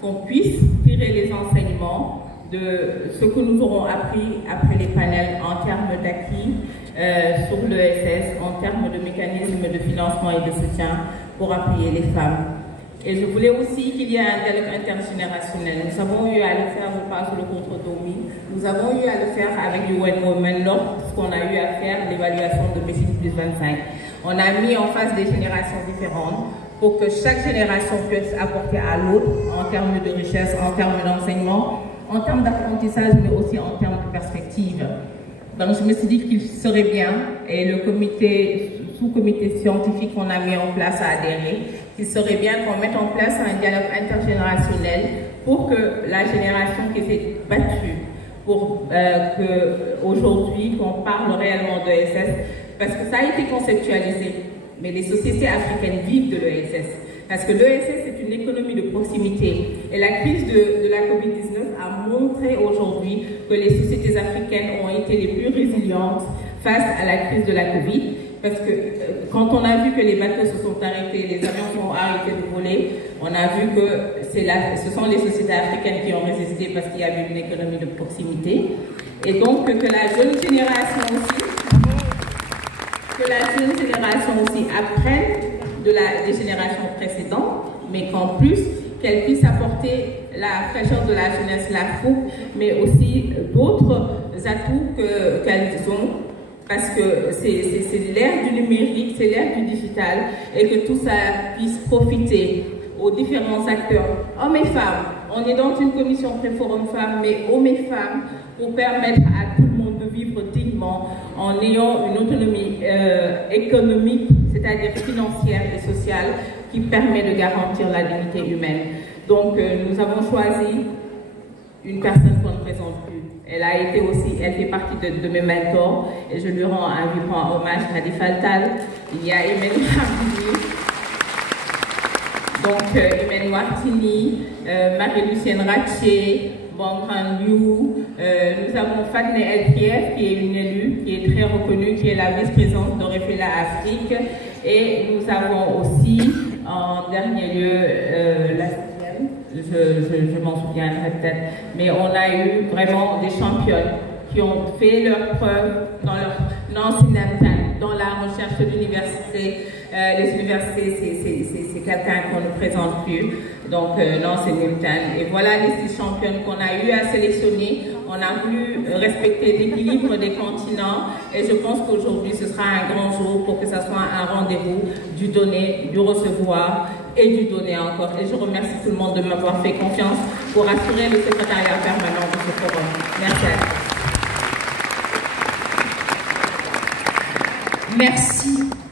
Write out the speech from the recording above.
qu'on puisse tirer les enseignements de ce que nous aurons appris après les panels en termes d'acquis sur l'ESS, en termes de mécanismes de financement et de soutien pour appuyer les femmes. Et je voulais aussi qu'il y ait un dialogue intergénérationnel. Nous avons eu à le faire, je pense, le contre Domi. Nous avons eu à le faire avec UN Women lorsqu'on a eu à faire l'évaluation de Méchine plus 25. On a mis en face des générations différentes pour que chaque génération puisse apporter à l'autre en termes de richesse, en termes d'enseignement, en termes d'apprentissage, mais aussi en termes de perspective. Donc je me suis dit qu'il serait bien, et le sous-comité scientifique qu'on a mis en place a adhéré, qu'il serait bien qu'on mette en place un dialogue intergénérationnel pour que la génération qui s'est battue, pour qu'aujourd'hui qu'on parle réellement de l'ESS, parce que ça a été conceptualisé, mais les sociétés africaines vivent de l'ESS. Parce que l'ESS est une économie de proximité. Et la crise de la Covid-19 a montré aujourd'hui que les sociétés africaines ont été les plus résilientes face à la crise de la Covid. Parce que quand on a vu que les bateaux se sont arrêtés, les avions ont arrêté de voler, on a vu que ce sont les sociétés africaines qui ont résisté parce qu'il y avait une économie de proximité. Et donc que la jeune génération aussi, apprenne des générations précédentes, mais qu'en plus, qu'elle puisse apporter la fraîcheur de la jeunesse, la fougue, mais aussi d'autres atouts qu'elles ont, parce que c'est l'ère du numérique, c'est l'ère du digital, et que tout ça puisse profiter aux différents acteurs, hommes et femmes. On est dans une commission pré-forum femmes, mais hommes et femmes, pour permettre à tout le monde de vivre dignement en ayant une autonomie économique, c'est-à-dire financière et sociale, qui permet de garantir la dignité humaine. Donc nous avons choisi une personne qu'on ne présente plus. Elle fait partie de mes mentors, et je lui rends un vibrant hommage à Khady Faltal. Il y a Emmanuel Martini, donc Martini, Marie-Lucienne Ratché, Bangran Liu, nous avons Fatne El-Prief, qui est une élue, qui est très reconnue, qui est la vice-présidente d'Orefela Afrique, et nous avons aussi, en dernier lieu, la je m'en souviens peut-être, mais on a eu vraiment des championnes qui ont fait leurs preuves dans leur Nancy Namtan, dans la recherche de l'université. Les universités, c'est quelqu'un qu'on ne présente plus, donc Nancy Namtan. Et voilà les 6 championnes qu'on a eu à sélectionner. On a voulu respecter l'équilibre des continents, et je pense qu'aujourd'hui ce sera un grand jour pour que ce soit un rendez-vous du donner, du recevoir et du donner encore. Et je remercie tout le monde de m'avoir fait confiance pour assurer le secrétariat permanent de ce forum. Merci à tous. Merci.